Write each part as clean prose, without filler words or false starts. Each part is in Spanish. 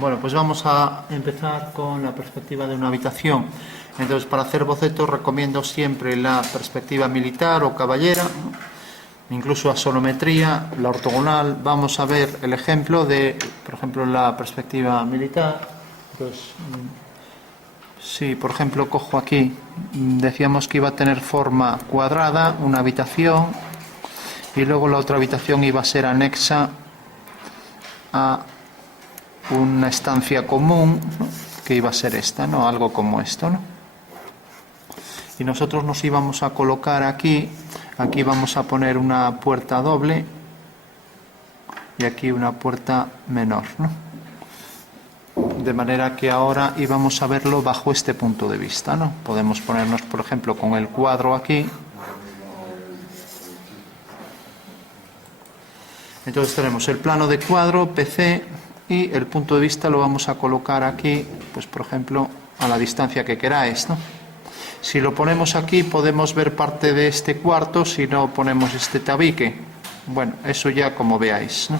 Bueno, pues vamos a empezar con la perspectiva de una habitación. Entonces, para hacer bocetos recomiendo siempre la perspectiva militar o caballera, ¿no? Incluso axonometría, la ortogonal. Vamos a ver el ejemplo de, por ejemplo, la perspectiva militar. Entonces, si, por ejemplo, cojo aquí, decíamos que iba a tener forma cuadrada, una habitación, y luego la otra habitación iba a ser anexa a una estancia común, ¿no? Que iba a ser esta, ¿no? Algo como esto, ¿no? Y nosotros nos íbamos a colocar aquí vamos a poner una puerta doble y aquí una puerta menor, ¿no? De manera que ahora íbamos a verlo bajo este punto de vista, ¿no? Podemos ponernos, por ejemplo, con el cuadro aquí. Entonces tenemos el plano de cuadro, PC, y el punto de vista lo vamos a colocar aquí, pues por ejemplo, a la distancia que queráis, ¿no? Si lo ponemos aquí podemos ver parte de este cuarto, si no ponemos este tabique. Bueno, eso ya como veáis, ¿no?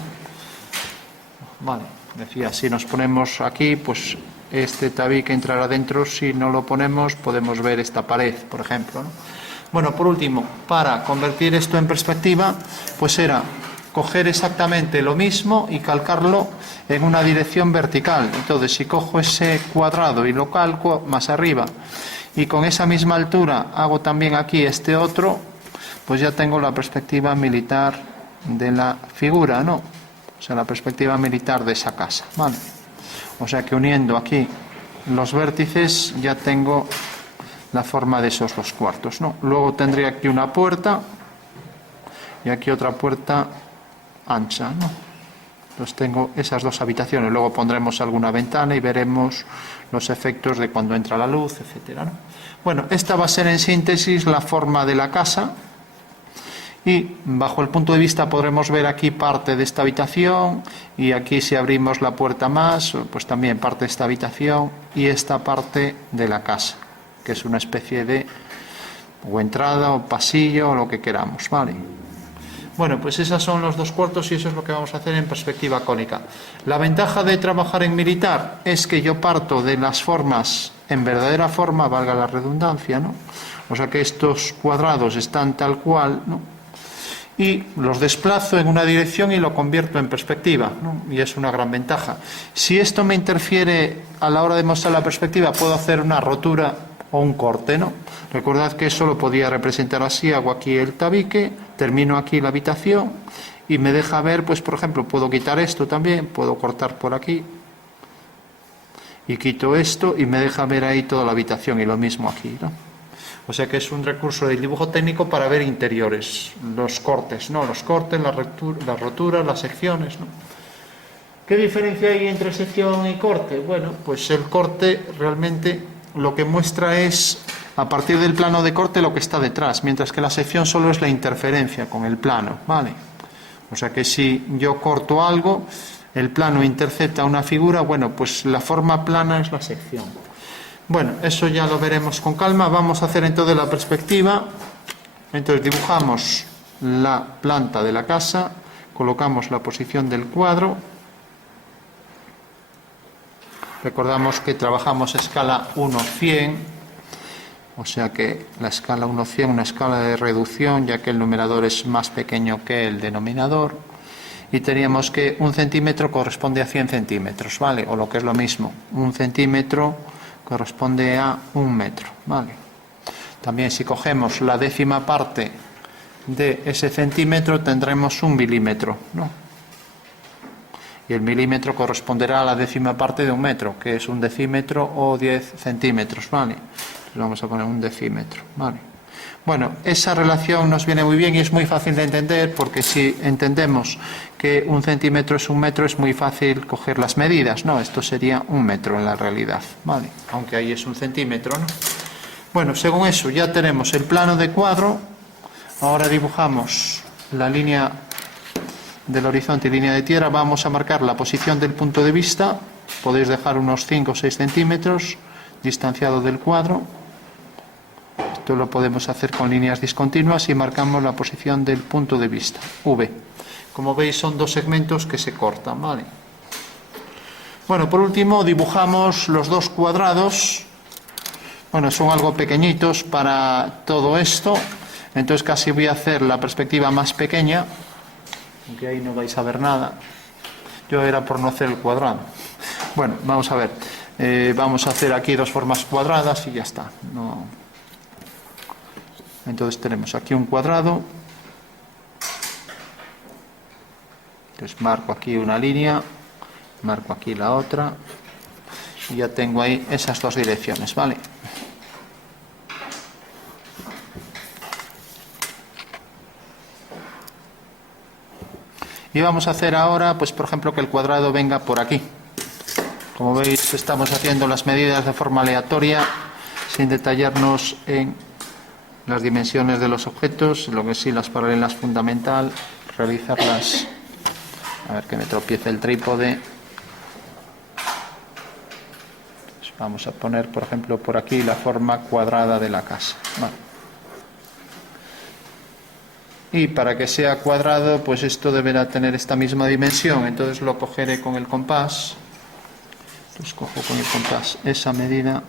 Vale, decía, si nos ponemos aquí, pues este tabique entrará dentro, si no lo ponemos podemos ver esta pared, por ejemplo, ¿no? Bueno, por último, para convertir esto en perspectiva, pues era coger exactamente lo mismo y calcarlo en una dirección vertical. Entonces, si cojo ese cuadrado y lo calco más arriba y con esa misma altura hago también aquí este otro, pues ya tengo la perspectiva militar de la figura, ¿no? O sea, la perspectiva militar de esa casa, ¿vale? O sea que uniendo aquí los vértices ya tengo la forma de esos dos cuartos, ¿no? Luego tendría aquí una puerta y aquí otra puerta ancha, ¿no? Entonces tengo esas dos habitaciones. Luego pondremos alguna ventana y veremos los efectos de cuando entra la luz, etcétera, ¿no? Bueno, esta va a ser en síntesis la forma de la casa, y bajo el punto de vista podremos ver aquí parte de esta habitación, y aquí si abrimos la puerta más, pues también parte de esta habitación y esta parte de la casa, que es una especie de o entrada o pasillo o lo que queramos, ¿vale? Bueno, pues esos son los dos cuartos y eso es lo que vamos a hacer en perspectiva cónica. La ventaja de trabajar en militar es que yo parto de las formas en verdadera forma, valga la redundancia, ¿no? O sea que estos cuadrados están tal cual, ¿no? Y los desplazo en una dirección y lo convierto en perspectiva, ¿no? Y es una gran ventaja. Si esto me interfiere a la hora de mostrar la perspectiva, puedo hacer una rotura o un corte, ¿no? Recordad que eso lo podía representar así. Hago aquí el tabique, termino aquí la habitación y me deja ver, pues por ejemplo, puedo quitar esto también, puedo cortar por aquí y quito esto y me deja ver ahí toda la habitación, y lo mismo aquí, ¿no? O sea que es un recurso del dibujo técnico para ver interiores, los cortes, ¿no? Los cortes, las roturas, las secciones, ¿no? ¿Qué diferencia hay entre sección y corte? Bueno, pues el corte realmente lo que muestra es, a partir del plano de corte, lo que está detrás, mientras que la sección solo es la interferencia con el plano, ¿vale? O sea que si yo corto algo, el plano intercepta una figura, bueno, pues la forma plana es la sección. Bueno, eso ya lo veremos con calma. Vamos a hacer entonces la perspectiva. Entonces dibujamos la planta de la casa, colocamos la posición del cuadro. Recordamos que trabajamos escala 1:100, o sea que la escala 1:100, una escala de reducción, ya que el numerador es más pequeño que el denominador, y teníamos que 1 centímetro corresponde a 100 centímetros, ¿vale? O lo que es lo mismo, 1 centímetro corresponde a 1 metro, ¿vale? También si cogemos la décima parte de ese centímetro tendremos 1 milímetro, ¿no? Y el milímetro corresponderá a la décima parte de 1 metro, que es 1 decímetro o 10 centímetros, ¿vale? Entonces vamos a poner 1 decímetro, ¿vale? Bueno, esa relación nos viene muy bien y es muy fácil de entender, porque si entendemos que 1 centímetro es 1 metro, es muy fácil coger las medidas, ¿no? Esto sería 1 metro en la realidad, ¿vale? Aunque ahí es 1 centímetro, ¿no? Bueno, según eso ya tenemos el plano de cuadro. Ahora dibujamos la línea del horizonte y línea de tierra. Vamos a marcar la posición del punto de vista. Podéis dejar unos 5 o 6 centímetros distanciado del cuadro. Esto lo podemos hacer con líneas discontinuas y marcamos la posición del punto de vista, V. Como veis son dos segmentos que se cortan, ¿vale? Bueno, por último dibujamos los dos cuadrados. Bueno, son algo pequeñitos para todo esto, entonces casi voy a hacer la perspectiva más pequeña, aunque ahí no vais a ver nada. Yo era por no hacer el cuadrado. Bueno, vamos a ver. Vamos a hacer aquí dos formas cuadradas y ya está. No. Entonces tenemos aquí un cuadrado. Entonces marco aquí una línea, marco aquí la otra y ya tengo ahí esas dos direcciones, ¿vale? Y vamos a hacer ahora, pues por ejemplo, que el cuadrado venga por aquí. Como veis, estamos haciendo las medidas de forma aleatoria, sin detallarnos en las dimensiones de los objetos, lo que sí, las paralelas fundamental, realizarlas. A ver que me tropiece el trípode. Pues vamos a poner, por ejemplo, por aquí la forma cuadrada de la casa. Vale. Y para que sea cuadrado, pues esto deberá tener esta misma dimensión. Entonces lo cogeré con el compás. Entonces cojo con el compás esa medida.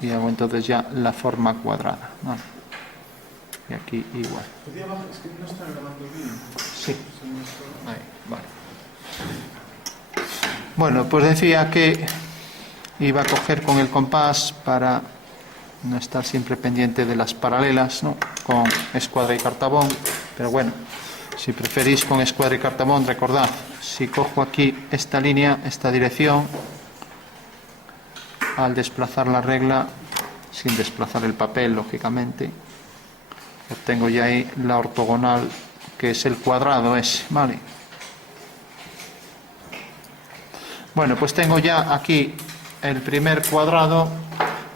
Y hago entonces ya la forma cuadrada. Vale. Y aquí igual. Es que no está grabando bien. Sí. Ahí, vale. Bueno, pues decía que iba a coger con el compás para no estar siempre pendiente de las paralelas, ¿no? Con escuadra y cartabón, pero bueno, si preferís con escuadra y cartabón, recordad, si cojo aquí esta línea, esta dirección, al desplazar la regla, sin desplazar el papel, lógicamente, obtengo ya ahí la ortogonal, que es el cuadrado ese, ¿vale? Bueno, pues tengo ya aquí el primer cuadrado,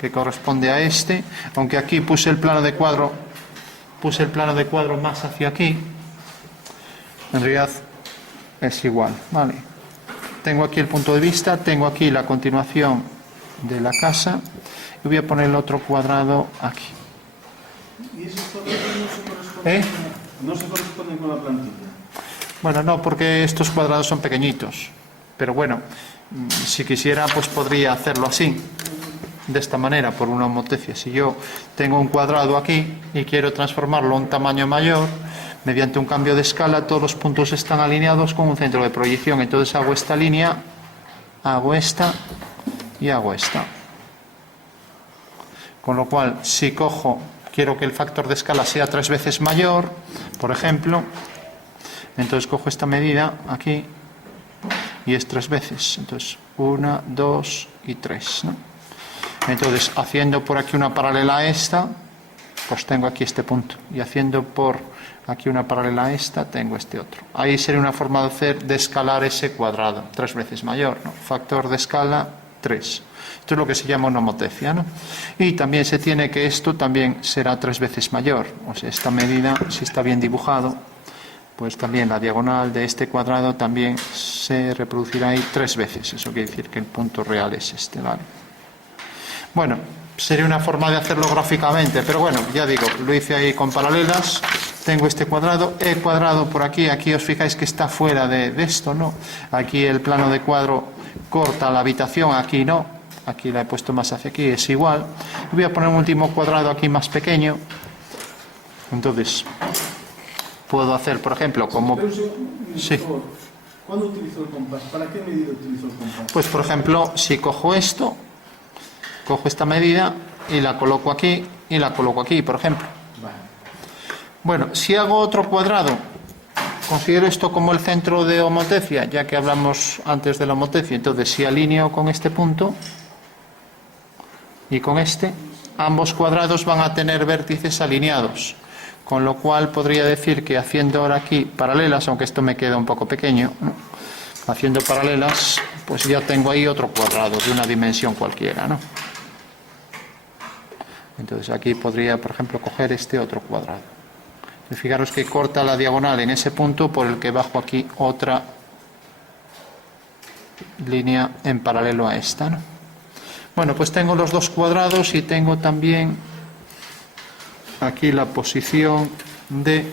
que corresponde a este, aunque aquí puse el plano de cuadro más hacia aquí, en realidad es igual, ¿vale? Tengo aquí el punto de vista, tengo aquí la continuación de la casa y voy a poner el otro cuadrado aquí. ¿Y esos cuadrados no se corresponden con la plantilla? Bueno, no, porque estos cuadrados son pequeñitos, pero bueno, si quisiera pues podría hacerlo así, de esta manera, por una homotecia. Si yo tengo un cuadrado aquí y quiero transformarlo a un tamaño mayor, mediante un cambio de escala, todos los puntos están alineados con un centro de proyección. Entonces hago esta línea, hago esta y hago esta. Con lo cual, si cojo, quiero que el factor de escala sea 3 veces mayor, por ejemplo, entonces cojo esta medida aquí y es 3 veces. Entonces, 1, 2 y 3, ¿no? Entonces, haciendo por aquí una paralela a esta, pues tengo aquí este punto. Y haciendo por aquí una paralela a esta, tengo este otro. Ahí sería una forma de escalar ese cuadrado, 3 veces mayor, ¿no? Factor de escala 3. Esto es lo que se llama una homotecia, ¿no? Y también se tiene que esto también será 3 veces mayor. O sea, esta medida, si está bien dibujado, pues también la diagonal de este cuadrado también se reproducirá ahí 3 veces. Eso quiere decir que el punto real es este, ¿vale? Bueno, sería una forma de hacerlo gráficamente, pero bueno, ya digo, lo hice ahí con paralelas. Tengo este cuadrado, el cuadrado por aquí, aquí os fijáis que está fuera de esto, ¿no? Aquí el plano de cuadro corta la habitación, aquí no, aquí la he puesto más hacia aquí, es igual. Voy a poner un último cuadrado aquí más pequeño. Entonces, puedo hacer, por ejemplo, como... Pero sí. ¿Cuándo utilizo el compás? ¿Para qué medida utilizo el compás? Pues, por ejemplo, si cojo esto, cojo esta medida y la coloco aquí y la coloco aquí, por ejemplo. Vale. Bueno, si hago otro cuadrado, considero esto como el centro de homotecia, ya que hablamos antes de la homotecia. Entonces, si alineo con este punto y con este, ambos cuadrados van a tener vértices alineados. Con lo cual podría decir que haciendo ahora aquí paralelas, aunque esto me queda un poco pequeño, ¿no? Haciendo paralelas, pues ya tengo ahí otro cuadrado de una dimensión cualquiera, ¿no? Entonces aquí podría, por ejemplo, coger este otro cuadrado. Y fijaros que corta la diagonal en ese punto por el que bajo aquí otra línea en paralelo a esta, ¿no? Bueno, pues tengo los dos cuadrados y tengo también aquí la posición de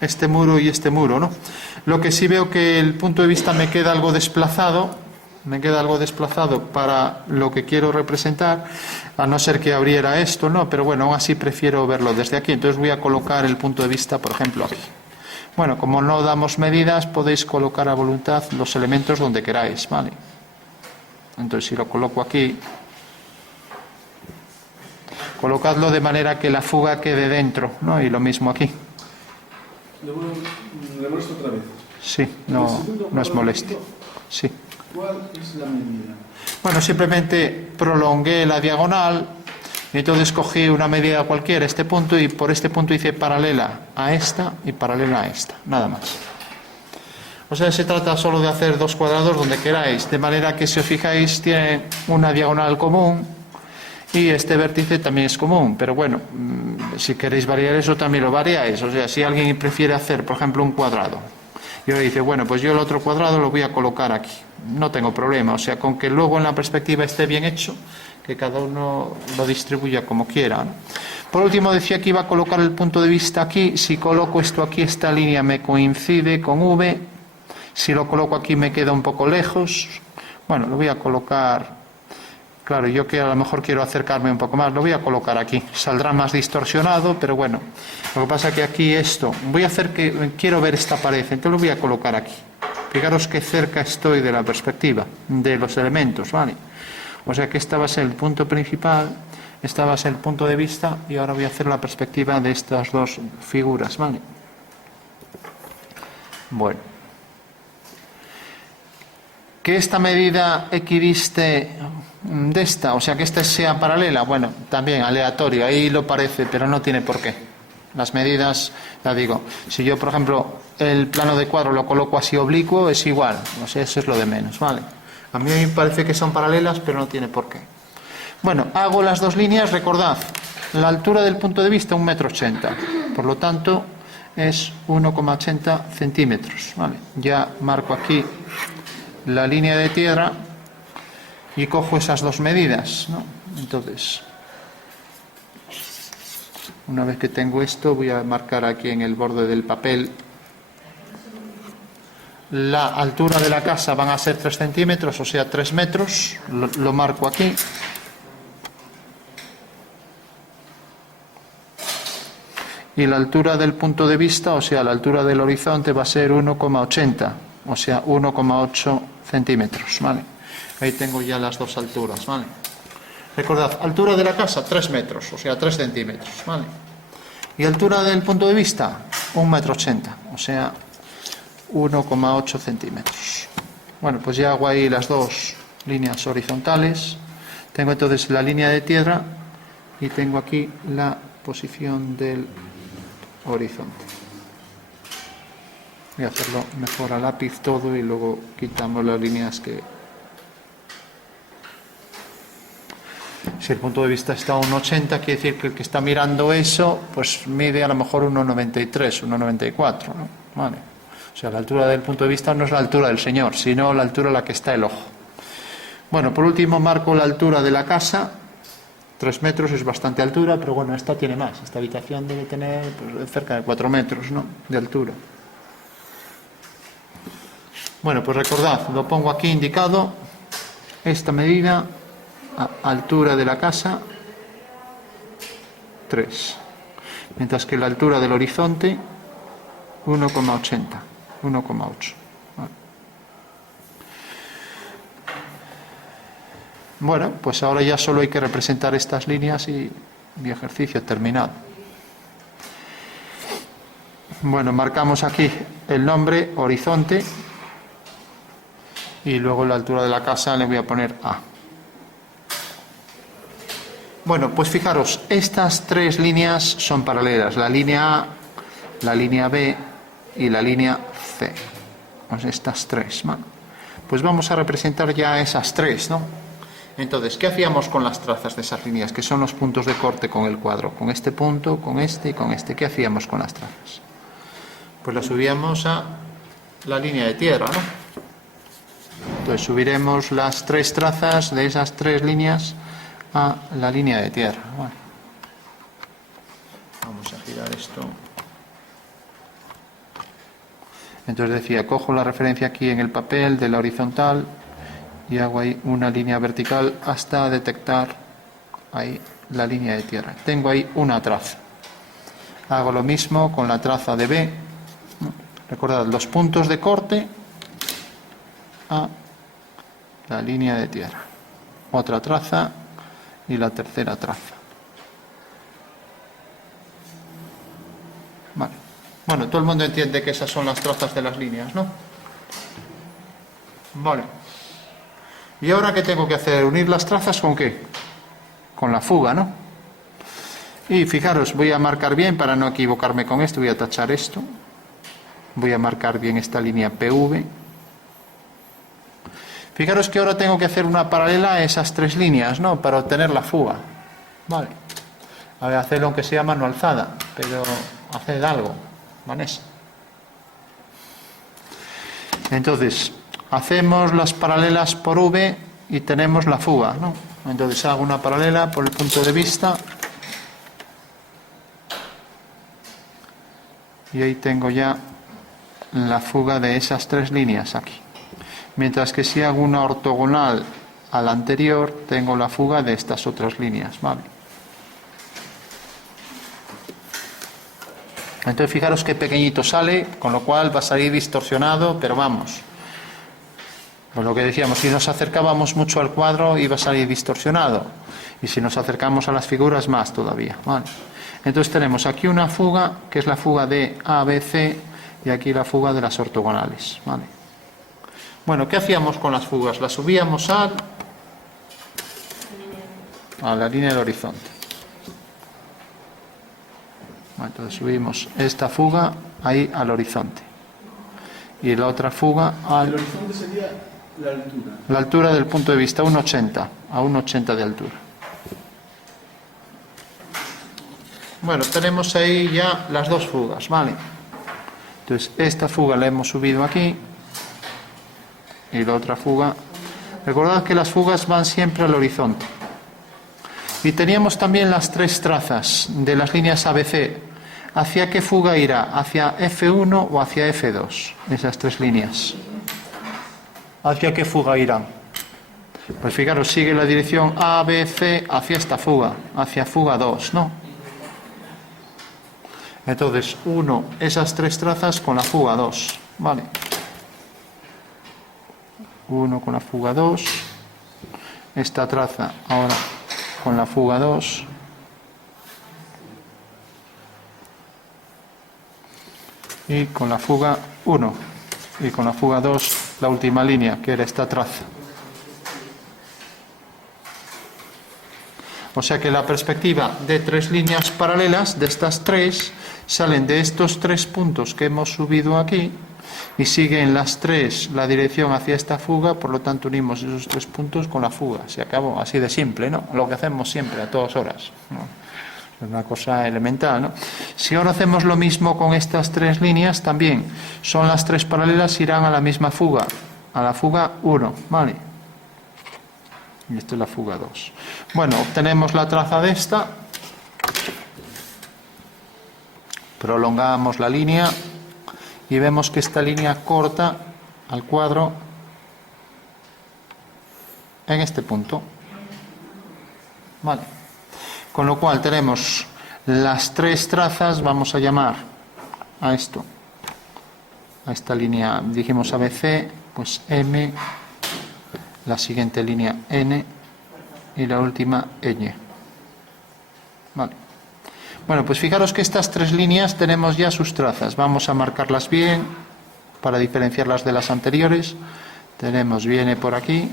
este muro y este muro, ¿no? Lo que sí veo que el punto de vista me queda algo desplazado, para lo que quiero representar, a no ser que abriera esto, ¿no? Pero bueno, aún así prefiero verlo desde aquí. Entonces voy a colocar el punto de vista, por ejemplo, aquí. Bueno, como no damos medidas, podéis colocar a voluntad los elementos donde queráis, ¿vale? Entonces, si lo coloco aquí, colocadlo de manera que la fuga quede dentro, ¿no? Y lo mismo aquí. Le molesto otra vez. Sí, no es molesto. Sí. ¿Cuál es la medida? Bueno, simplemente prolongué la diagonal y entonces cogí una medida cualquiera, este punto, y por este punto hice paralela a esta y paralela a esta, nada más. O sea, se trata solo de hacer dos cuadrados donde queráis, de manera que, si os fijáis, tiene una diagonal común y este vértice también es común, pero bueno, si queréis variar eso también lo variáis. O sea, si alguien prefiere hacer, por ejemplo, un cuadrado y ahora dice, bueno, pues yo el otro cuadrado lo voy a colocar aquí, no tengo problema, o sea, con que luego en la perspectiva esté bien hecho, que cada uno lo distribuya como quiera, ¿no? Por último, decía que iba a colocar el punto de vista aquí. Si coloco esto aquí, esta línea me coincide con V. Si lo coloco aquí me queda un poco lejos. Bueno, lo voy a colocar, claro, yo que a lo mejor quiero acercarme un poco más, lo voy a colocar aquí. Saldrá más distorsionado, pero bueno, lo que pasa es que aquí esto, voy a hacer que, quiero ver esta pared, entonces lo voy a colocar aquí. Fijaros que cerca estoy de la perspectiva, de los elementos, ¿vale? O sea que este va a ser el punto principal, este va a ser el punto de vista, y ahora voy a hacer la perspectiva de estas dos figuras, ¿vale? Bueno. Que esta medida equidiste de esta, o sea que esta sea paralela, bueno, también aleatorio, ahí lo parece, pero no tiene por qué. Las medidas, ya digo, si yo, por ejemplo, el plano de cuadro lo coloco así oblicuo, es igual, o sea, eso es lo de menos, ¿vale? A mí me parece que son paralelas, pero no tiene por qué. Bueno, hago las dos líneas, recordad, la altura del punto de vista 1,80 m, por lo tanto es 1,80 centímetros, ¿vale? Ya marco aquí la línea de tierra y cojo esas dos medidas, ¿no? Entonces, una vez que tengo esto, voy a marcar aquí en el borde del papel la altura de la casa. Van a ser 3 centímetros, o sea 3 metros, lo marco aquí. Y la altura del punto de vista, o sea la altura del horizonte, va a ser 1,80, o sea 1,8 centímetros, ¿vale? Ahí tengo ya las dos alturas, ¿vale? Recordad, altura de la casa 3 metros, o sea 3 centímetros, ¿vale? Y altura del punto de vista 1,80 m, o sea 1,8 centímetros. Bueno, pues ya hago ahí las dos líneas horizontales. Tengo entonces la línea de tierra y tengo aquí la posición del horizonte. Voy a hacerlo mejor a lápiz todo y luego quitamos las líneas que... Si el punto de vista está a 1,80, quiere decir que el que está mirando eso, pues mide a lo mejor 1,93, 1,94, ¿no? Vale. O sea, la altura del punto de vista no es la altura del Señor, sino la altura a la que está el ojo. Bueno, por último marco la altura de la casa. 3 metros es bastante altura, pero bueno, esta tiene más. Esta habitación debe tener pues, cerca de 4 metros, ¿no?, de altura. Bueno, pues recordad, lo pongo aquí indicado, esta medida, altura de la casa, 3. Mientras que la altura del horizonte, 1,80, 1,8. Bueno, pues ahora ya solo hay que representar estas líneas y mi ejercicio terminado. Bueno, marcamos aquí el nombre, horizonte, y luego la altura de la casa le voy a poner A. Bueno, pues fijaros, estas tres líneas son paralelas, la línea A, la línea B y la línea C. Pues estas tres, ¿vale? Pues vamos a representar ya esas tres, ¿no? Entonces, ¿qué hacíamos con las trazas de esas líneas? Que son los puntos de corte con el cuadro. Con este punto, con este y con este. ¿Qué hacíamos con las trazas? Pues las subíamos a la línea de tierra, ¿no? Entonces subiremos las tres trazas de esas tres líneas a la línea de tierra. Bueno, vamos a girar esto. Entonces decía, cojo la referencia aquí en el papel de la horizontal y hago ahí una línea vertical hasta detectar ahí la línea de tierra. Tengo ahí una traza. Hago lo mismo con la traza de B. Recordad los puntos de corte a la línea de tierra. Otra traza y la tercera traza. Vale. Bueno, todo el mundo entiende que esas son las trazas de las líneas, ¿no? Vale. ¿Y ahora qué tengo que hacer? ¿Unir las trazas con qué? Con la fuga, ¿no? Y fijaros, voy a marcar bien para no equivocarme con esto, voy a tachar esto. Voy a marcar bien esta línea PV. Fijaros que ahora tengo que hacer una paralela a esas tres líneas, ¿no? Para obtener la fuga. Vale. A ver, hacerlo aunque sea mano alzada, pero haced algo, Vanessa. Entonces, hacemos las paralelas por V y tenemos la fuga, ¿no? Entonces hago una paralela por el punto de vista y ahí tengo ya la fuga de esas tres líneas aquí. Mientras que si hago una ortogonal a la anterior, tengo la fuga de estas otras líneas, ¿vale? Entonces fijaros qué pequeñito sale, con lo cual va a salir distorsionado, pero vamos. Pues lo que decíamos, si nos acercábamos mucho al cuadro iba a salir distorsionado. Y si nos acercamos a las figuras más todavía, ¿vale? Entonces tenemos aquí una fuga, que es la fuga de ABC, y aquí la fuga de las ortogonales, ¿vale? Bueno, ¿qué hacíamos con las fugas? Las subíamos a la línea del horizonte. Entonces subimos esta fuga ahí al horizonte. Y la otra fuga al... El horizonte sería la altura. La altura del punto de vista, 1,80. A 1,80 de altura. Bueno, tenemos ahí ya las dos fugas, ¿vale? Entonces, esta fuga la hemos subido aquí. Y la otra fuga... Recordad que las fugas van siempre al horizonte. Y teníamos también las tres trazas de las líneas ABC. ¿Hacia qué fuga irá? ¿Hacia F1 o hacia F2? Esas tres líneas. ¿Hacia qué fuga irán? Pues fijaros, sigue la dirección ABC hacia esta fuga, hacia fuga 2, ¿no? Entonces, 1, esas tres trazas con la fuga 2, ¿vale? 1 con la fuga 2, esta traza ahora con la fuga 2, y con la fuga 1, y con la fuga 2 la última línea, que era esta traza. O sea que la perspectiva de tres líneas paralelas, de estas tres, salen de estos tres puntos que hemos subido aquí y siguen las tres la dirección hacia esta fuga, por lo tanto unimos esos tres puntos con la fuga. Se acabó, así de simple, ¿no? Lo que hacemos siempre, a todas horas, ¿no? Es una cosa elemental, ¿no? Si ahora hacemos lo mismo con estas tres líneas, también son las tres paralelas, irán a la misma fuga, a la fuga 1, ¿vale? Y esta es la fuga 2. Bueno, obtenemos la traza de esta, prolongamos la línea y vemos que esta línea corta al cuadro en este punto, ¿vale? Con lo cual tenemos las tres trazas, vamos a llamar a esto, a esta línea, dijimos ABC, pues M, la siguiente línea N y la última Ñ. Vale. Bueno, pues fijaros que estas tres líneas tenemos ya sus trazas. Vamos a marcarlas bien para diferenciarlas de las anteriores. Tenemos, viene por aquí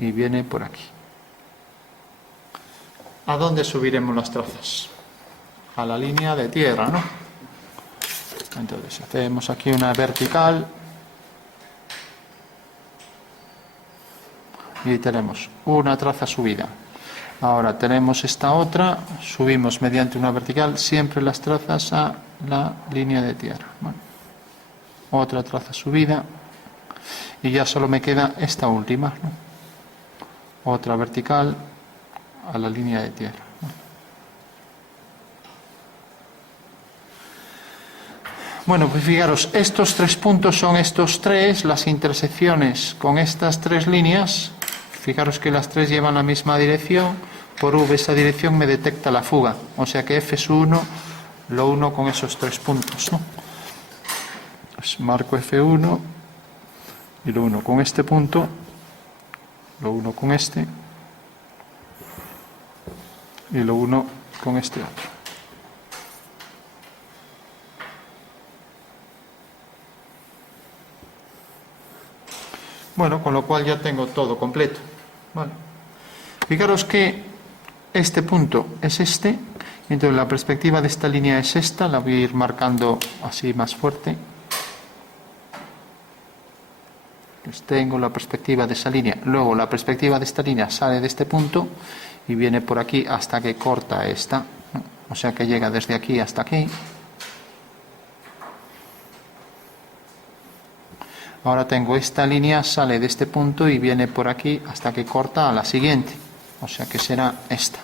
y viene por aquí. ¿A dónde subiremos las trazas? A la línea de tierra, ¿no? Entonces hacemos aquí una vertical y tenemos una traza subida. Ahora tenemos esta otra, subimos mediante una vertical siempre las trazas a la línea de tierra. Bueno, otra traza subida y ya solo me queda esta última, ¿no? Otra vertical a la línea de tierra. Bueno, pues fijaros, estos 3 puntos son estos 3, las intersecciones con estas 3 líneas, fijaros que las 3 llevan la misma dirección, por V esa dirección me detecta la fuga, o sea que F es 1, lo uno con esos 3 puntos, ¿no? Pues marco F1 y lo uno con este punto, lo uno con este y lo uno con este otro. Bueno, con lo cual ya tengo todo completo. Vale. Fijaros que este punto es este, entonces la perspectiva de esta línea es esta, la voy a ir marcando así más fuerte. Pues tengo la perspectiva de esa línea, luego la perspectiva de esta línea sale de este punto y viene por aquí hasta que corta esta, ¿no? O sea que llega desde aquí hasta aquí. Ahora tengo esta línea, sale de este punto y viene por aquí hasta que corta a la siguiente. O sea que será esta.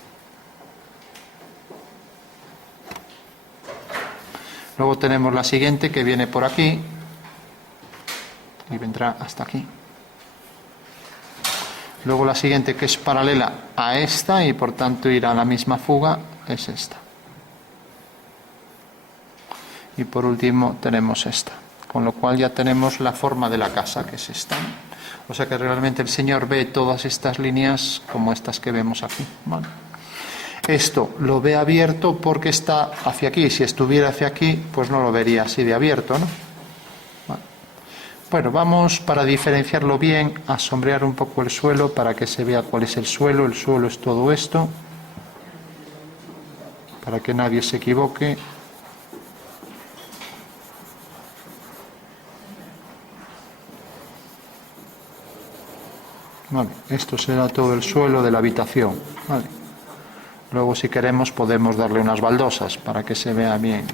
Luego tenemos la siguiente que viene por aquí y vendrá hasta aquí. Luego la siguiente que es paralela a esta y por tanto irá a la misma fuga es esta. Y por último tenemos esta. Con lo cual ya tenemos la forma de la casa, que es esta. O sea que realmente el Señor ve todas estas líneas como estas que vemos aquí. ¿Vale? Esto lo ve abierto porque está hacia aquí. Si estuviera hacia aquí, pues no lo vería así de abierto, ¿no? Vale. Bueno, vamos, para diferenciarlo bien, a sombrear un poco el suelo para que se vea cuál es el suelo. El suelo es todo esto, para que nadie se equivoque. Vale, esto será todo el suelo de la habitación. Vale. Luego, si queremos, podemos darle unas baldosas para que se vea bien.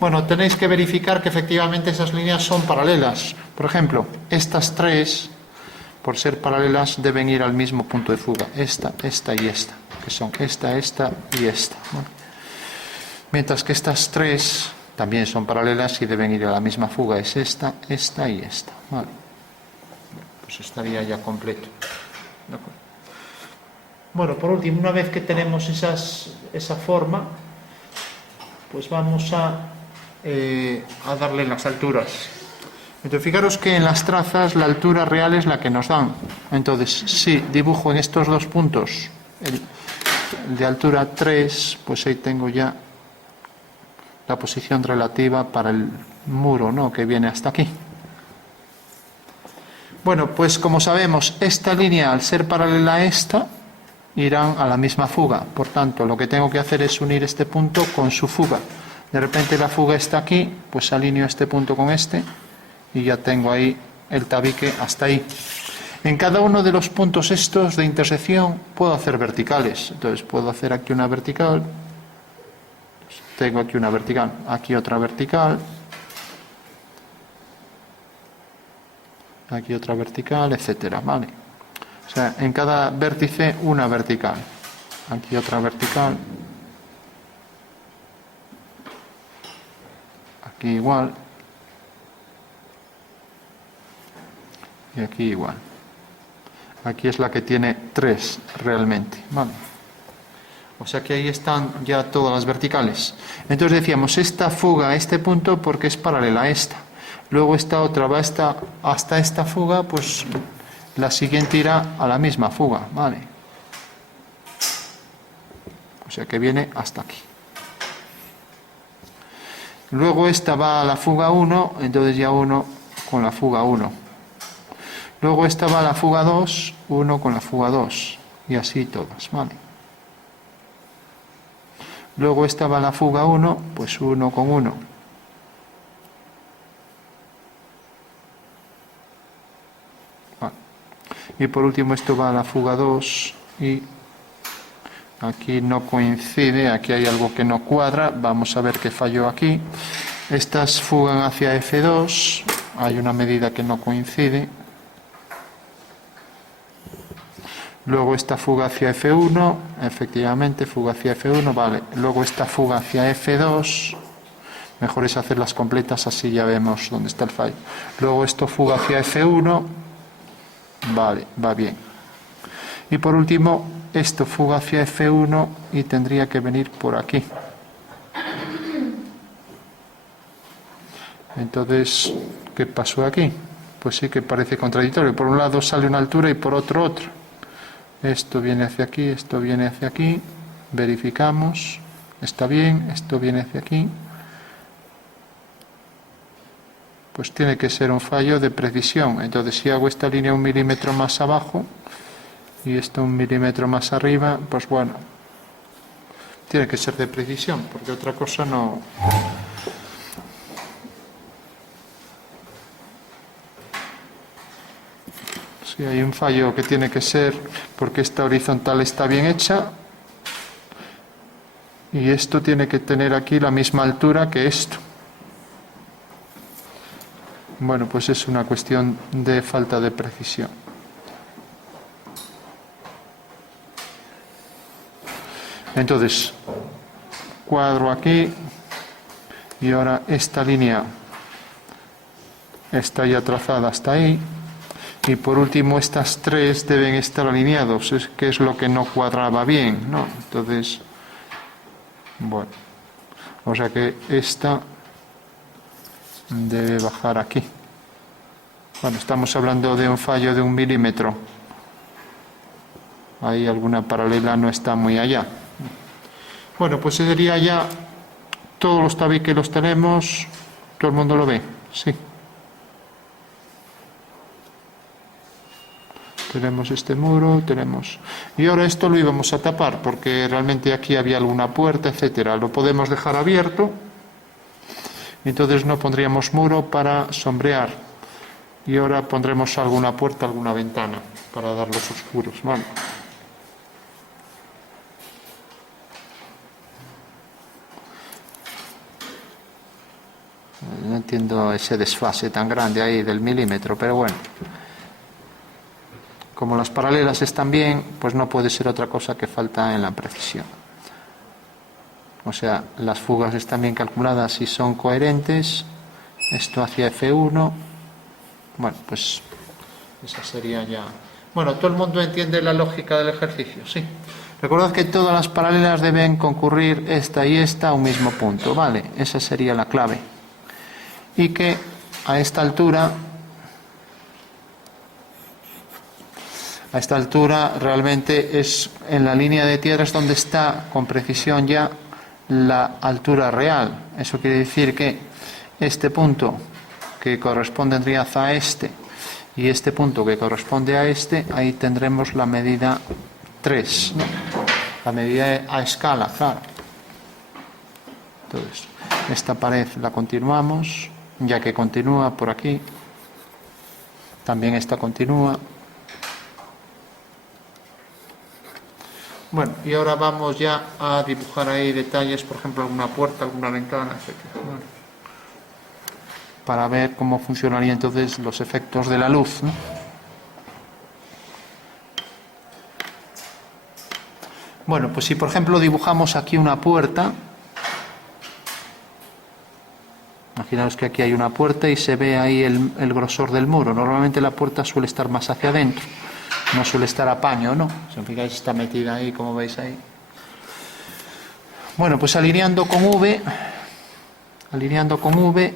Bueno, tenéis que verificar que efectivamente esas líneas son paralelas. Por ejemplo, estas 3, por ser paralelas, deben ir al mismo punto de fuga. Esta y esta, que son esta y esta. ¿Vale? Mientras que estas 3 también son paralelas y deben ir a la misma fuga. Es esta y esta. ¿Vale? Pues estaría ya completo. ¿De acuerdo? Bueno, por último, una vez que tenemos esa forma, pues vamos a darle las alturas. Entonces, fijaros que en las trazas la altura real es la que nos dan. Entonces, si dibujo en estos 2 puntos el de altura 3, pues ahí tengo ya la posición relativa para el muro, ¿no?, que viene hasta aquí. Bueno, pues como sabemos, esta línea, al ser paralela a esta, irán a la misma fuga. Por tanto, lo que tengo que hacer es unir este punto con su fuga. De repente la fuga está aquí, pues alineo este punto con este y ya tengo ahí el tabique hasta ahí. En cada uno de los puntos estos de intersección puedo hacer verticales. Entonces puedo hacer aquí una vertical, tengo aquí una vertical, aquí otra vertical, aquí otra vertical, etcétera, ¿vale? O sea, en cada vértice una vertical, aquí otra vertical, aquí igual y aquí igual. Aquí es la que tiene 3 realmente, ¿vale? O sea que ahí están ya todas las verticales. Entonces decíamos, esta fuga a este punto porque es paralela a esta. Luego esta otra va hasta esta fuga, pues la siguiente irá a la misma fuga, ¿vale? O sea que viene hasta aquí. Luego esta va a la fuga 1, entonces ya 1 con la fuga 1. Luego esta va a la fuga 2, 1 con la fuga 2. Y así todas, ¿vale? Luego esta va a la fuga 1, pues 1 con 1. Vale. Y por último esto va a la fuga 2 y aquí no coincide, aquí hay algo que no cuadra, vamos a ver qué falló aquí. Estas fugan hacia F2, hay una medida que no coincide. Luego esta fuga hacia F1, efectivamente, fuga hacia F1, vale. Luego esta fuga hacia F2, Mejor es hacerlas completas, así ya vemos dónde está el fallo. Luego esto fuga hacia F1, vale, va bien. Y por último, esto fuga hacia F1 y tendría que venir por aquí. Entonces, ¿qué pasó aquí? Pues sí que parece contradictorio. Por un lado sale una altura y por otro otra. Esto viene hacia aquí, esto viene hacia aquí. Verificamos. Está bien, esto viene hacia aquí. Pues tiene que ser un fallo de precisión. Entonces, si hago esta línea 1 milímetro más abajo y esto 1 milímetro más arriba, pues bueno, tiene que ser de precisión, porque otra cosa no. Si hay un fallo que tiene que ser porque esta horizontal está bien hecha y esto tiene que tener aquí la misma altura que esto. Bueno, pues es una cuestión de falta de precisión. Entonces, cuadro aquí y ahora esta línea está ya trazada hasta ahí. Y por último, estas tres deben estar alineados, que es lo que no cuadraba bien, ¿no? Entonces, bueno, o sea que esta debe bajar aquí. Bueno, estamos hablando de un fallo de 1 milímetro. Ahí alguna paralela no está muy allá. Bueno, pues sería ya todos los tabiques los tenemos. ¿Todo el mundo lo ve? Sí. Tenemos este muro, tenemos... Y ahora esto lo íbamos a tapar, porque realmente aquí había alguna puerta, etcétera. Lo podemos dejar abierto. Entonces no pondríamos muro para sombrear. Y ahora pondremos alguna puerta, alguna ventana, para dar los oscuros. Vale. No entiendo ese desfase tan grande ahí del milímetro, pero bueno. Como las paralelas están bien, pues no puede ser otra cosa que falta en la precisión. O sea, las fugas están bien calculadas y son coherentes. Esto hacia F1. Bueno, pues esa sería ya... Bueno, ¿todo el mundo entiende la lógica del ejercicio? Sí. Recordad que todas las paralelas deben concurrir esta y esta a un mismo punto, ¿vale? Esa sería la clave. Y que a esta altura realmente es en la línea de tierra es donde está con precisión ya la altura real. Eso quiere decir que este punto que correspondería a este y este punto que corresponde a este, ahí tendremos la medida 3, ¿no? La medida a escala, claro. Entonces, esta pared la continuamos, ya que continúa por aquí. También esta continúa. Bueno, y ahora vamos ya a dibujar ahí detalles, por ejemplo, alguna puerta, alguna ventana, etc. Bueno, para ver cómo funcionarían entonces los efectos de la luz, ¿no? Bueno, pues si por ejemplo dibujamos aquí una puerta, imaginaos que aquí hay una puerta y se ve ahí el grosor del muro. Normalmente la puerta suele estar más hacia adentro, no suele estar a paño, ¿no? Si os fijáis, está metida ahí, como veis ahí. Bueno, pues alineando con V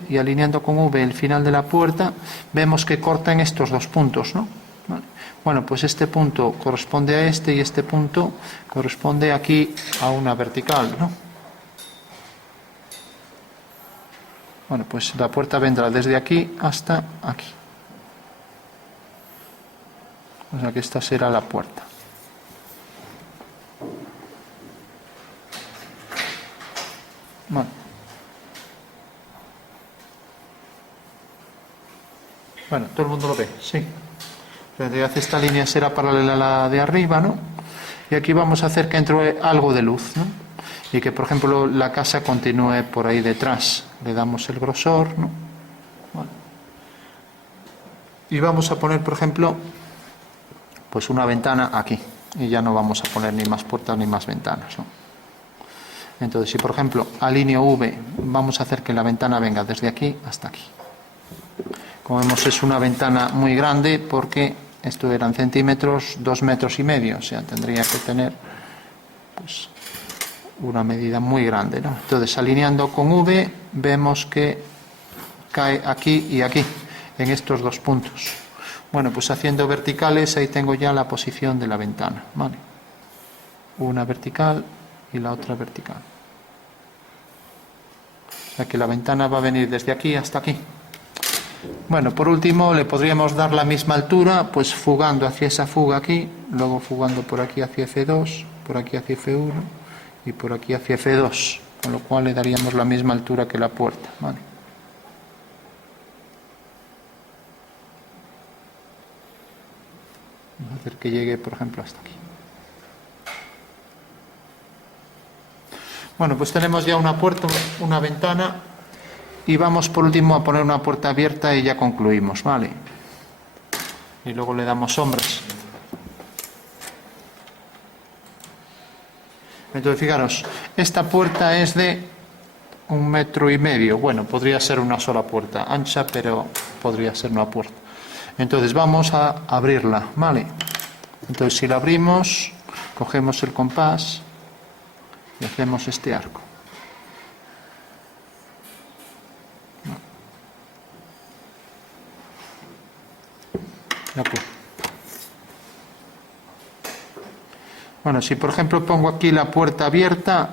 y alineando con V el final de la puerta, vemos que corta en estos dos puntos, ¿no? Vale. Bueno, pues este punto corresponde a este y este punto corresponde aquí a una vertical, ¿no? Bueno, pues la puerta vendrá desde aquí hasta aquí. O sea que esta será la puerta. Bueno, todo el mundo lo ve, sí. En realidad esta línea será paralela a la de arriba, ¿no? Y aquí vamos a hacer que entre algo de luz, ¿no? Y que, por ejemplo, la casa continúe por ahí detrás. Le damos el grosor, ¿no? Bueno. Y vamos a poner, por ejemplo, pues una ventana aquí. Y ya no vamos a poner ni más puertas ni más ventanas, ¿no? Entonces, si por ejemplo alineo V, vamos a hacer que la ventana venga desde aquí hasta aquí. Como vemos, es una ventana muy grande porque esto eran centímetros, 2,5 metros, o sea, tendría que tener pues una medida muy grande, ¿no? Entonces, alineando con V, vemos que cae aquí y aquí, en estos dos puntos. Bueno, pues haciendo verticales, ahí tengo ya la posición de la ventana, ¿vale? Una vertical y la otra vertical. O sea que la ventana va a venir desde aquí hasta aquí. Bueno, por último le podríamos dar la misma altura, pues fugando hacia esa fuga aquí, luego fugando por aquí hacia F2, por aquí hacia F1 y por aquí hacia F2, con lo cual le daríamos la misma altura que la puerta, ¿vale? Vamos a hacer que llegue, por ejemplo, hasta aquí. Bueno, pues tenemos ya una puerta, una ventana, y vamos por último a poner una puerta abierta y ya concluimos, ¿vale? Y luego le damos sombras. Entonces, fijaros, esta puerta es de 1,5 metros. Bueno, podría ser una sola puerta, ancha, pero podría ser una puerta. Entonces, vamos a abrirla, ¿vale? Entonces, si la abrimos, cogemos el compás y hacemos este arco. De acuerdo. Bueno, si por ejemplo pongo aquí la puerta abierta,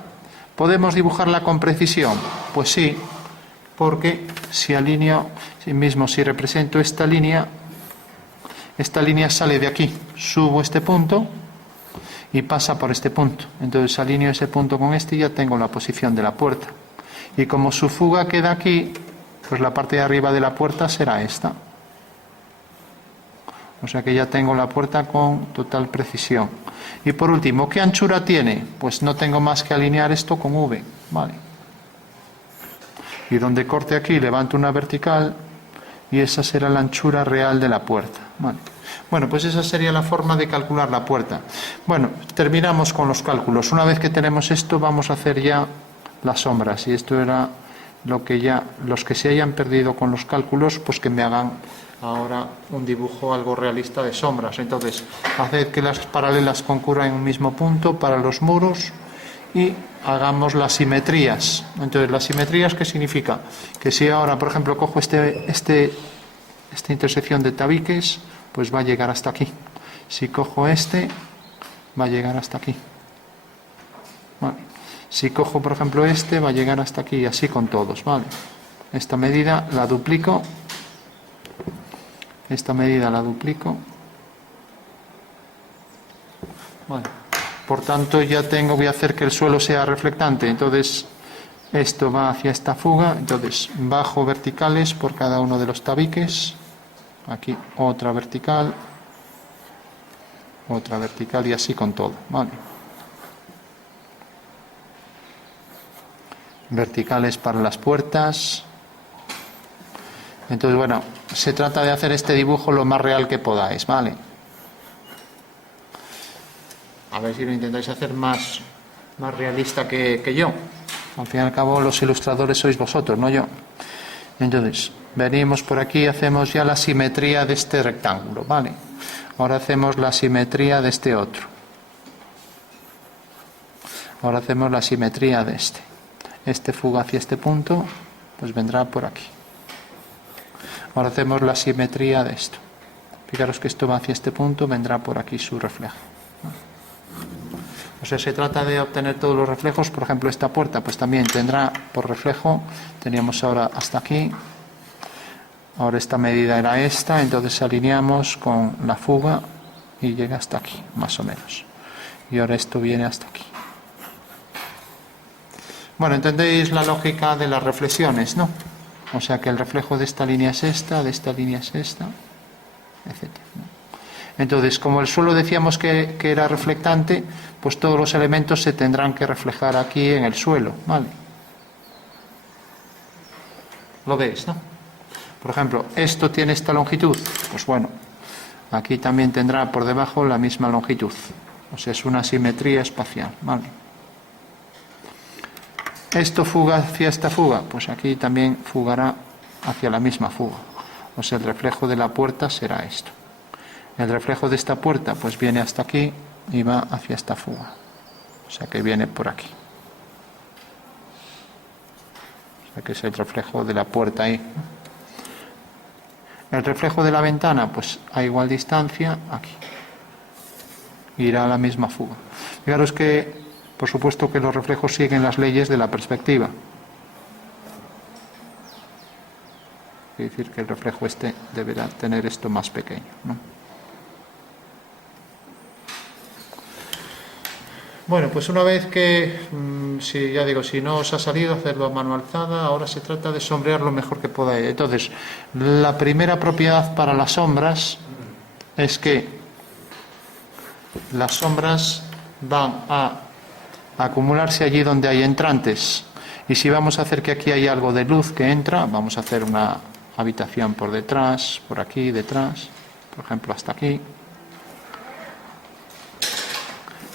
¿podemos dibujarla con precisión? Pues sí, porque si alineo, si represento esta línea sale de aquí, subo este punto y pasa por este punto. Entonces alineo ese punto con este y ya tengo la posición de la puerta. Y como su fuga queda aquí, pues la parte de arriba de la puerta será esta. O sea que ya tengo la puerta con total precisión. Y por último, ¿qué anchura tiene? Pues no tengo más que alinear esto con V, ¿vale? Y donde corte aquí levanto una vertical y esa será la anchura real de la puerta, ¿vale? Bueno, pues esa sería la forma de calcular la puerta. Bueno, terminamos con los cálculos. Una vez que tenemos esto, vamos a hacer ya las sombras. Y esto era lo que ya, los que se hayan perdido con los cálculos, pues que me hagan ahora un dibujo algo realista de sombras. Entonces, haced que las paralelas concurran en un mismo punto para los muros y hagamos las simetrías. Entonces, las simetrías, ¿qué significa? Que si ahora, por ejemplo, cojo esta intersección de tabiques, pues va a llegar hasta aquí. Si cojo este, va a llegar hasta aquí. Vale. Si cojo, por ejemplo, este, va a llegar hasta aquí, y así con todos, ¿vale? Esta medida la duplico. Esta medida la duplico. Vale. Por tanto, ya voy a hacer que el suelo sea reflectante. Entonces, esto va hacia esta fuga. Entonces, bajo verticales por cada uno de los tabiques. Aquí otra vertical y así con todo, ¿vale? Verticales para las puertas. Entonces, bueno, se trata de hacer este dibujo lo más real que podáis, ¿vale? A ver si lo intentáis hacer más realista que yo. Al fin y al cabo, los ilustradores sois vosotros, no yo. Entonces, venimos por aquí, hacemos ya la simetría de este rectángulo, ¿vale? Ahora hacemos la simetría de este otro. Ahora hacemos la simetría de este. Este fuga hacia este punto, pues vendrá por aquí. Ahora hacemos la simetría de esto. Fijaros que esto va hacia este punto, vendrá por aquí su reflejo. O sea, se trata de obtener todos los reflejos. Por ejemplo, esta puerta pues también tendrá por reflejo, teníamos ahora hasta aquí, ahora esta medida era esta, entonces alineamos con la fuga y llega hasta aquí, más o menos. Y ahora esto viene hasta aquí. Bueno, entendéis la lógica de las reflexiones, ¿no? O sea que el reflejo de esta línea es esta, de esta línea es esta, etc. Entonces, como el suelo decíamos que era reflectante, pues todos los elementos se tendrán que reflejar aquí en el suelo, ¿vale? ¿Lo veis, no? Por ejemplo, esto tiene esta longitud, pues bueno, aquí también tendrá por debajo la misma longitud. O sea, es una simetría espacial, ¿vale? Esto fuga hacia esta fuga, pues aquí también fugará hacia la misma fuga. O sea, el reflejo de la puerta será esto. El reflejo de esta puerta pues viene hasta aquí y va hacia esta fuga. O sea que viene por aquí. O sea que es el reflejo de la puerta ahí. El reflejo de la ventana pues a igual distancia aquí. Irá a la misma fuga. Fijaros que por supuesto que los reflejos siguen las leyes de la perspectiva. Quiere decir que el reflejo este deberá tener esto más pequeño, ¿no? Bueno, pues una vez que, si ya digo, si no os ha salido hacerlo a mano alzada, ahora se trata de sombrear lo mejor que podáis. Entonces, la primera propiedad para las sombras es que las sombras van a acumularse allí donde hay entrantes. Y si vamos a hacer que aquí hay algo de luz que entra, vamos a hacer una habitación por detrás, por aquí, detrás, por ejemplo hasta aquí.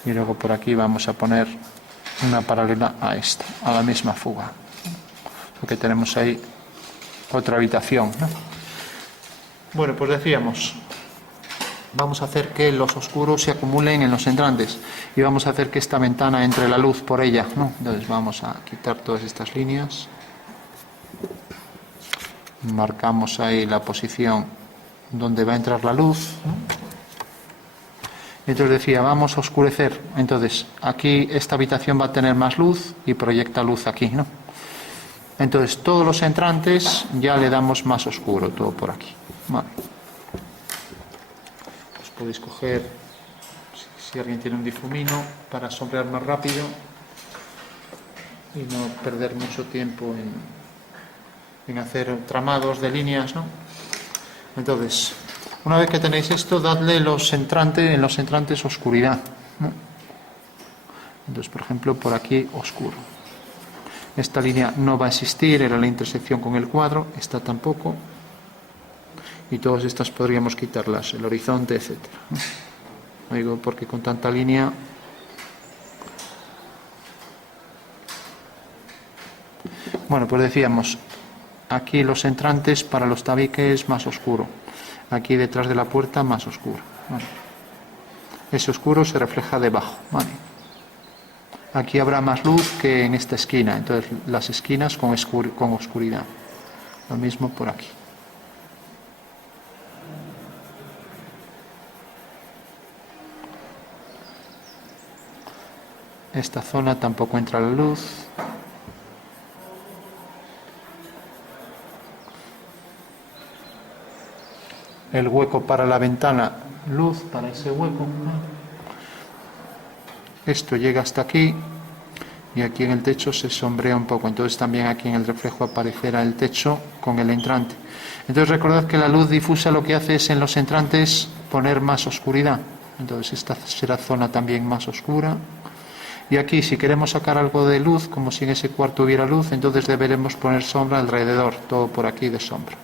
Y luego por aquí vamos a poner una paralela a esta, a la misma fuga. Porque tenemos ahí otra habitación, ¿no? Bueno, pues decíamos, vamos a hacer que los oscuros se acumulen en los entrantes y vamos a hacer que esta ventana entre la luz por ella, ¿no? Entonces vamos a quitar todas estas líneas. Marcamos ahí la posición donde va a entrar la luz, ¿no? Entonces decía, vamos a oscurecer. Entonces, aquí esta habitación va a tener más luz y proyecta luz aquí, ¿no? Entonces, todos los entrantes ya le damos más oscuro, todo por aquí. Vale. Pues podéis coger, si alguien tiene un difumino, para sombrear más rápido y no perder mucho tiempo en hacer tramados de líneas, ¿no? Entonces, una vez que tenéis esto, dadle en los entrantes oscuridad, ¿no? Entonces, por ejemplo, por aquí oscuro. Esta línea no va a existir, era la intersección con el cuadro, esta tampoco. Y todas estas podríamos quitarlas, el horizonte, etc. ¿No? Digo, porque con tanta línea... Bueno, pues decíamos, aquí los entrantes para los tabiques más oscuro. Aquí detrás de la puerta más oscuro. Vale. Ese oscuro se refleja debajo. Vale. Aquí habrá más luz que en esta esquina. Entonces las esquinas con oscuridad. Lo mismo por aquí. Esta zona tampoco entra la luz. El hueco para la ventana, luz para ese hueco. Esto llega hasta aquí y aquí en el techo se sombrea un poco. Entonces también aquí en el reflejo aparecerá el techo con el entrante. Entonces recordad que la luz difusa lo que hace es en los entrantes poner más oscuridad. Entonces esta será zona también más oscura. Y aquí si queremos sacar algo de luz, como si en ese cuarto hubiera luz, entonces deberemos poner sombra alrededor, todo por aquí de sombra.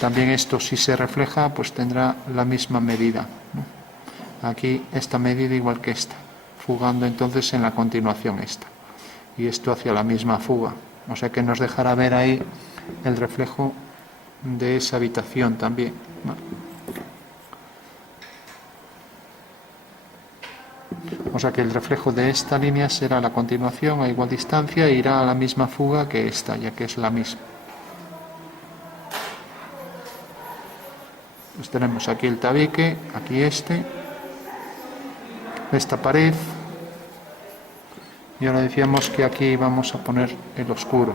También esto, si se refleja, pues tendrá la misma medida, ¿no? Aquí esta medida igual que esta, fugando entonces en la continuación esta. Y esto hacia la misma fuga. O sea que nos dejará ver ahí el reflejo de esa habitación también, ¿no? O sea que el reflejo de esta línea será la continuación a igual distancia e irá a la misma fuga que esta, ya que es la misma. Pues tenemos aquí el tabique, aquí esta pared, y ahora decíamos que aquí vamos a poner el oscuro.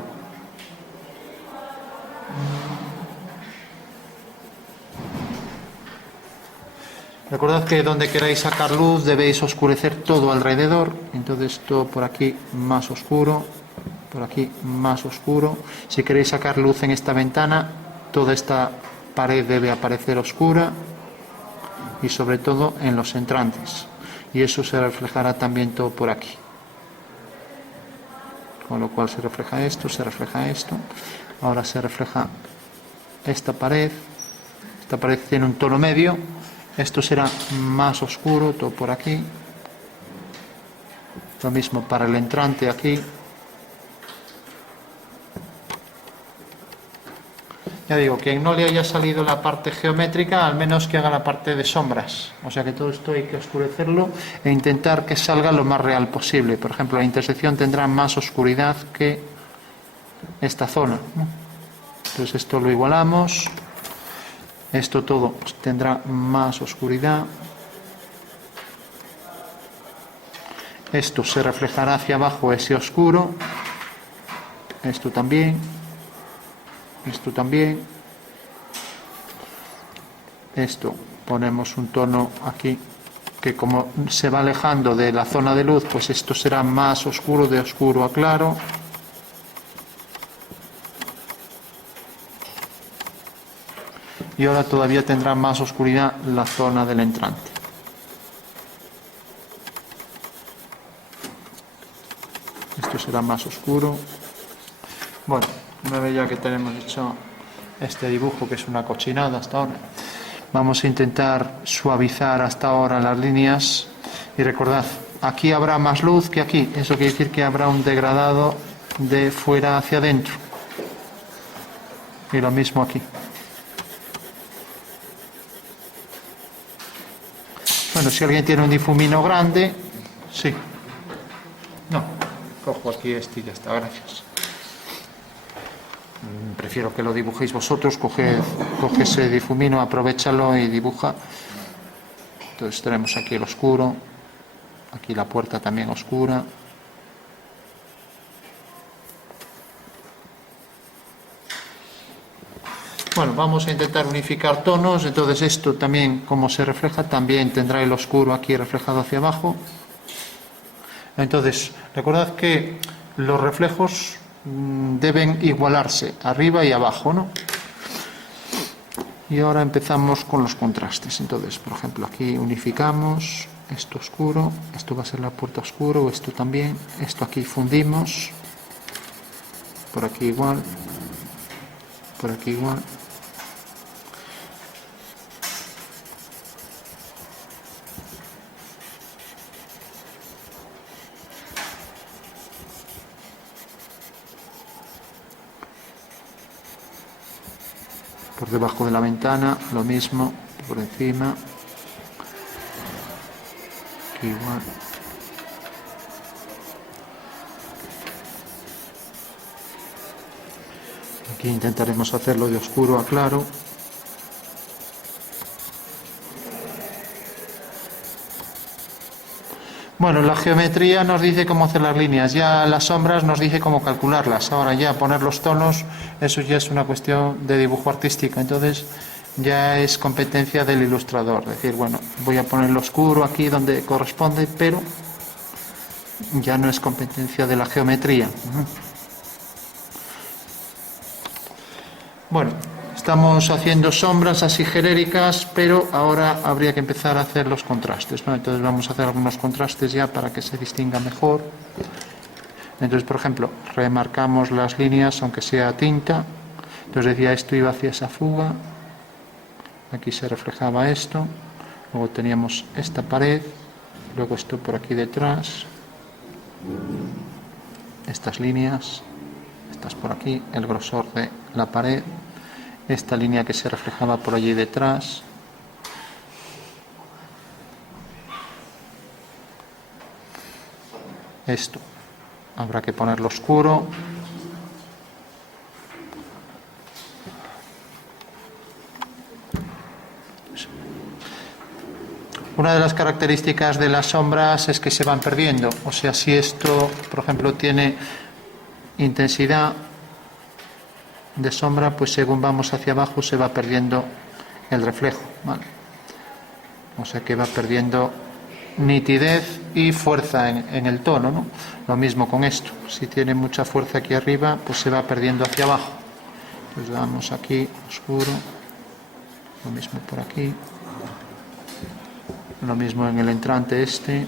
Recordad que donde queráis sacar luz debéis oscurecer todo alrededor, entonces todo por aquí más oscuro, por aquí más oscuro. Si queréis sacar luz en esta ventana, toda esta pared debe aparecer oscura y sobre todo en los entrantes, y eso se reflejará también todo por aquí, con lo cual se refleja esto, ahora se refleja esta pared tiene un tono medio, esto será más oscuro todo por aquí, Lo mismo para el entrante aquí. Ya digo, quien no le haya salido la parte geométrica, al menos que haga la parte de sombras. O sea que todo esto hay que oscurecerlo e intentar que salga lo más real posible. Por ejemplo, la intersección tendrá más oscuridad que esta zona, ¿no? Entonces esto lo igualamos. Esto todo pues, tendrá más oscuridad. Esto se reflejará hacia abajo ese oscuro. Esto también. Esto también. Esto ponemos un tono aquí que como se va alejando de la zona de luz, pues esto será más oscuro, de oscuro a claro. Y ahora todavía tendrá más oscuridad la zona del entrante. Esto será más oscuro. Bueno, una vez ya que tenemos hecho este dibujo, que es una cochinada hasta ahora, vamos a intentar suavizar hasta ahora las líneas. Y recordad, aquí habrá más luz que aquí. Eso quiere decir que habrá un degradado de fuera hacia adentro. Y lo mismo aquí. Bueno, si alguien tiene un difumino grande, sí. No, cojo aquí este y ya está, gracias. Prefiero que lo dibujéis vosotros, coge ese difumino, aprovechalo y dibuja. Entonces tenemos aquí el oscuro, aquí la puerta también oscura. Bueno, vamos a intentar unificar tonos. Entonces esto también, como se refleja, también tendrá el oscuro aquí reflejado hacia abajo. Entonces, recordad que los reflejos deben igualarse arriba y abajo, ¿no? Y ahora empezamos con los contrastes. Entonces, por ejemplo, aquí unificamos esto oscuro, esto va a ser la puerta oscuro, esto también, esto aquí fundimos, por aquí igual, por aquí igual. Por debajo de la ventana, lo mismo, por encima, aquí igual. Aquí intentaremos hacerlo de oscuro a claro. Bueno, la geometría nos dice cómo hacer las líneas, ya las sombras nos dice cómo calcularlas. Ahora ya poner los tonos, eso ya es una cuestión de dibujo artístico, entonces ya es competencia del ilustrador. Decir, bueno, voy a poner lo oscuro aquí donde corresponde, pero ya no es competencia de la geometría. Bueno, estamos haciendo sombras así genéricas, pero ahora habría que empezar a hacer los contrastes, ¿no? Entonces vamos a hacer algunos contrastes ya para que se distinga mejor. Entonces, por ejemplo, remarcamos las líneas aunque sea tinta. Entonces decía, esto iba hacia esa fuga, aquí se reflejaba esto, luego teníamos esta pared, luego esto por aquí detrás, estas líneas, estas por aquí, el grosor de la pared, esta línea que se reflejaba por allí detrás, esto habrá que ponerlo oscuro, una de las características de las sombras es que se van perdiendo, o sea, si esto por ejemplo tiene intensidad de sombra, pues según vamos hacia abajo se va perdiendo el reflejo, ¿vale? O sea que va perdiendo nitidez y fuerza en el tono, ¿no? Lo mismo con esto, si tiene mucha fuerza aquí arriba, pues se va perdiendo hacia abajo. Pues damos aquí oscuro, lo mismo por aquí, lo mismo en el entrante este.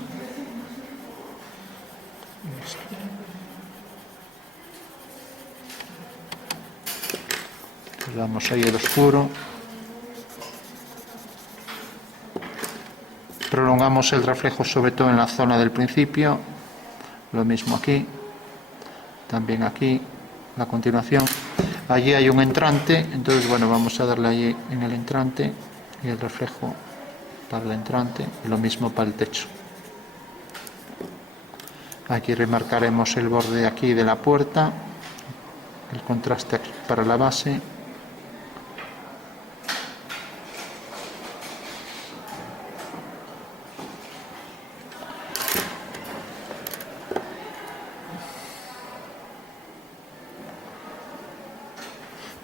Pues damos ahí el oscuro. Prolongamos el reflejo sobre todo en la zona del principio, Lo mismo aquí, también aquí, la continuación. Allí hay un entrante, entonces bueno, vamos a darle allí en el entrante y el reflejo para el entrante y lo mismo para el techo. Aquí remarcaremos el borde aquí de la puerta, el contraste para la base.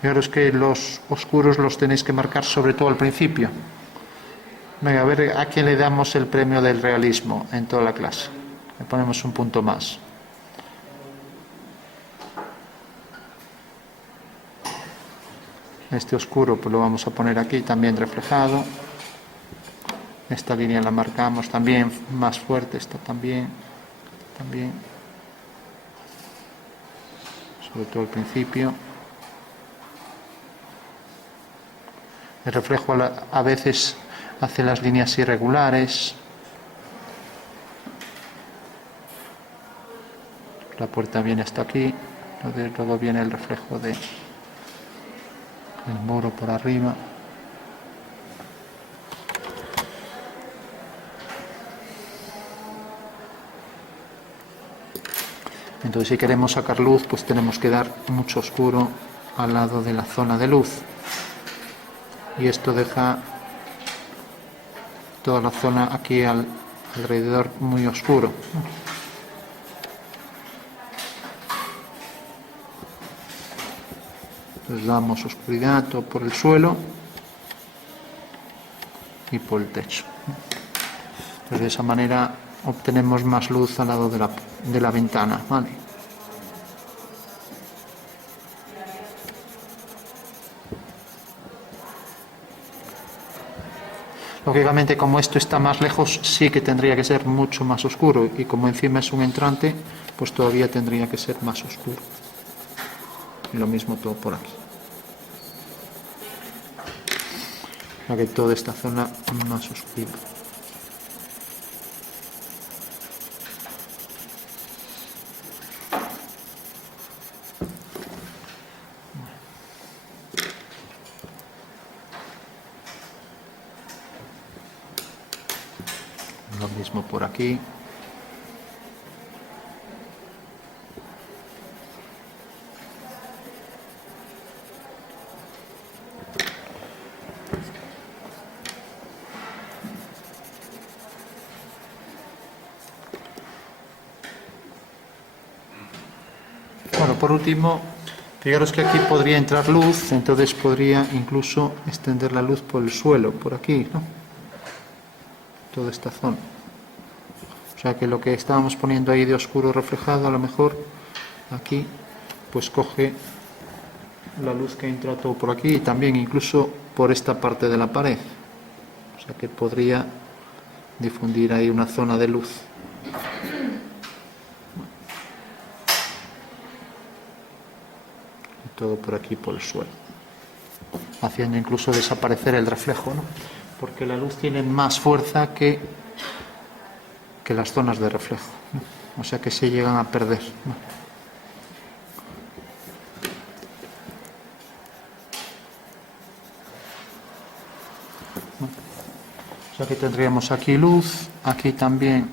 Fijaros que los oscuros los tenéis que marcar sobre todo al principio. Venga, a ver a quién le damos el premio del realismo en toda la clase. Le ponemos un punto más. Este oscuro pues lo vamos a poner aquí también reflejado. Esta línea la marcamos también más fuerte, esta también. Sobre todo al principio. El reflejo a veces hace las líneas irregulares. La puerta viene hasta aquí, luego viene el reflejo del muro por arriba. Entonces si queremos sacar luz, pues tenemos que dar mucho oscuro al lado de la zona de luz. Y esto deja toda la zona aquí alrededor muy oscuro. Entonces damos oscuridad todo por el suelo y por el techo. Entonces de esa manera obtenemos más luz al lado de la ventana, ¿vale? Lógicamente, como esto está más lejos, sí que tendría que ser mucho más oscuro, y como encima es un entrante, pues todavía tendría que ser más oscuro. Y lo mismo todo por aquí. Para que toda esta zona más oscura. Lo mismo por aquí. Bueno, por último, fijaros que aquí podría entrar luz, entonces podría incluso extender la luz por el suelo, por aquí, ¿no? Toda esta zona. O sea que lo que estábamos poniendo ahí de oscuro reflejado, a lo mejor aquí pues coge la luz que entra todo por aquí y también incluso por esta parte de la pared. O sea que podría difundir ahí una zona de luz. Y todo por aquí por el suelo. Haciendo incluso desaparecer el reflejo, ¿no? Porque la luz tiene más fuerza que las zonas de reflejo, ¿no? O sea que se llegan a perder, ¿no? O sea que tendríamos aquí luz, aquí también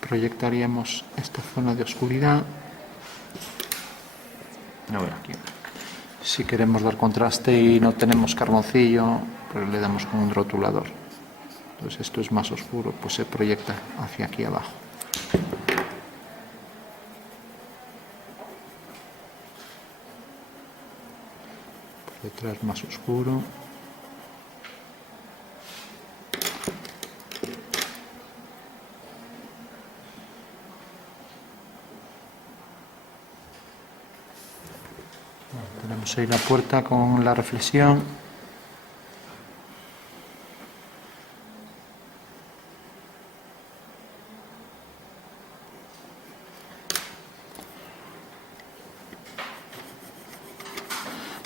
proyectaríamos esta zona de oscuridad. A ver aquí. Si queremos dar contraste y no tenemos carboncillo, pues le damos con un rotulador. Entonces esto es más oscuro, pues se proyecta hacia aquí abajo. Por detrás más oscuro. Tenemos ahí la puerta con la reflexión.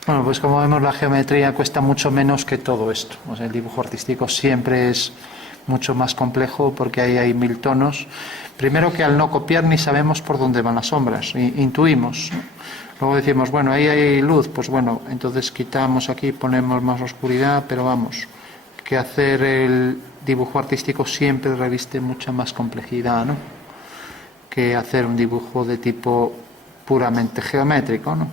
Bueno, pues como vemos, la geometría cuesta mucho menos que todo esto. O sea, el dibujo artístico siempre es mucho más complejo porque ahí hay 1000 tonos. Primero que al no copiar ni sabemos por dónde van las sombras, intuimos, ¿no? Luego decimos, bueno, ahí hay luz, pues bueno, entonces quitamos aquí, ponemos más oscuridad, pero vamos, que hacer el dibujo artístico siempre reviste mucha más complejidad, ¿no?, que hacer un dibujo de tipo puramente geométrico, ¿no?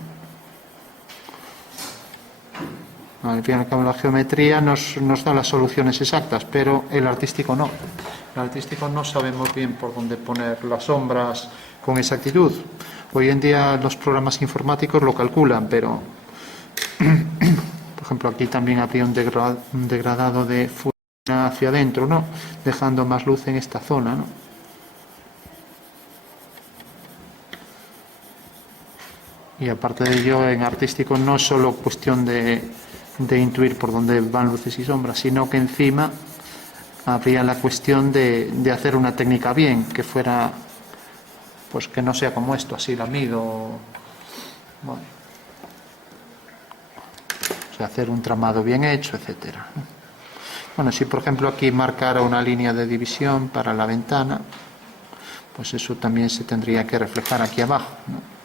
Al fin y al cabo, la geometría nos da las soluciones exactas, pero el artístico no. El artístico no sabemos bien por dónde poner las sombras con exactitud. Hoy en día los programas informáticos lo calculan, pero por ejemplo aquí también habría un degradado de fuera hacia adentro, ¿no?, dejando más luz en esta zona, ¿no? Y aparte de ello, en artístico no es solo cuestión de intuir por dónde van luces y sombras, sino que encima habría la cuestión de hacer una técnica bien, que fuera, pues que no sea como esto, así lamido, bueno, o sea, hacer un tramado bien hecho, etcétera. Bueno, si por ejemplo aquí marcara una línea de división para la ventana, pues eso también se tendría que reflejar aquí abajo, ¿no?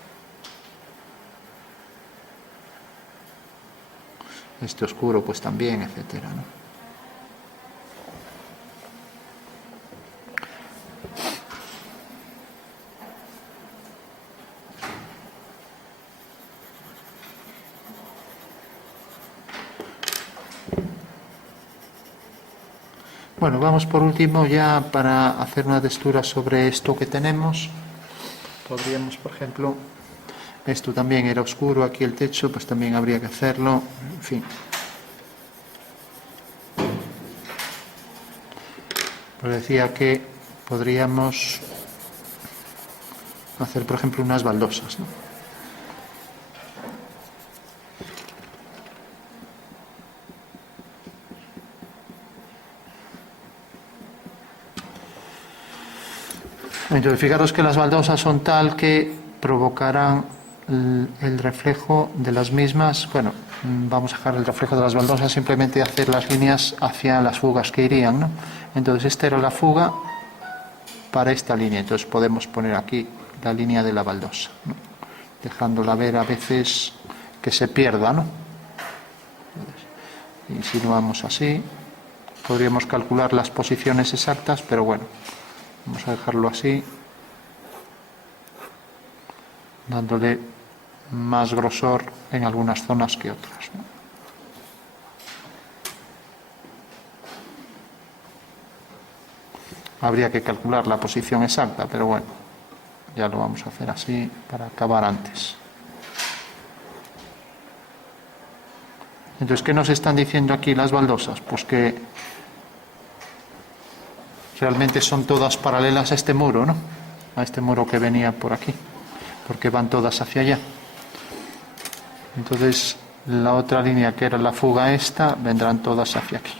Este oscuro pues también, etcétera, ¿no? Bueno, vamos por último ya para hacer una textura sobre esto que tenemos. Podríamos, por ejemplo, esto también era oscuro, aquí el techo, pues también habría que hacerlo, en fin. Pues decía que podríamos hacer, por ejemplo, unas baldosas, ¿no? Entonces, fijaros que las baldosas son tal que provocarán el reflejo de las mismas. Bueno, vamos a dejar el reflejo de las baldosas, simplemente hacer las líneas hacia las fugas que irían, ¿no? Entonces, esta era la fuga para esta línea. Entonces, podemos poner aquí la línea de la baldosa, ¿no?, dejándola ver a veces que se pierda, ¿no? Insinuamos así. Podríamos calcular las posiciones exactas, pero bueno, vamos a dejarlo así, dándole más grosor en algunas zonas que otras, ¿no? Habría que calcular la posición exacta, pero bueno, ya lo vamos a hacer así para acabar antes. Entonces, ¿qué nos están diciendo aquí las baldosas? Pues que realmente son todas paralelas a este muro, ¿no?, a este muro que venía por aquí, porque van todas hacia allá. Entonces, la otra línea que era la fuga esta, vendrán todas hacia aquí.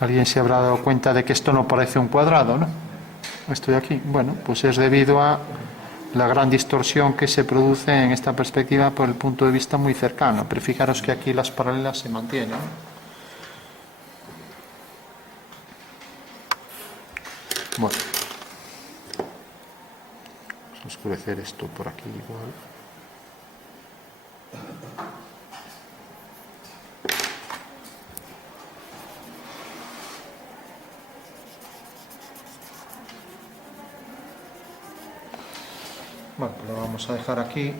Alguien se habrá dado cuenta de que esto no parece un cuadrado, ¿no? Esto de aquí. Bueno, pues es debido a la gran distorsión que se produce en esta perspectiva por el punto de vista muy cercano. Pero fijaros que aquí las paralelas se mantienen, ¿no? Bueno, vamos a oscurecer esto por aquí igual. Bueno, pues lo vamos a dejar aquí.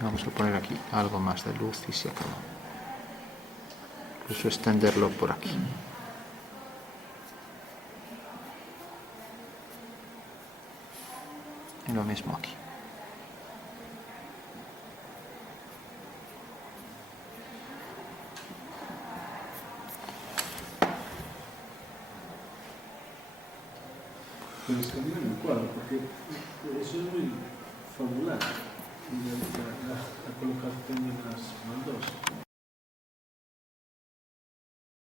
Vamos a poner aquí algo más de luz y se acabó. Incluso extenderlo por aquí. Lo mismo aquí. Pero escanea el cuadro, porque eso es muy fabular.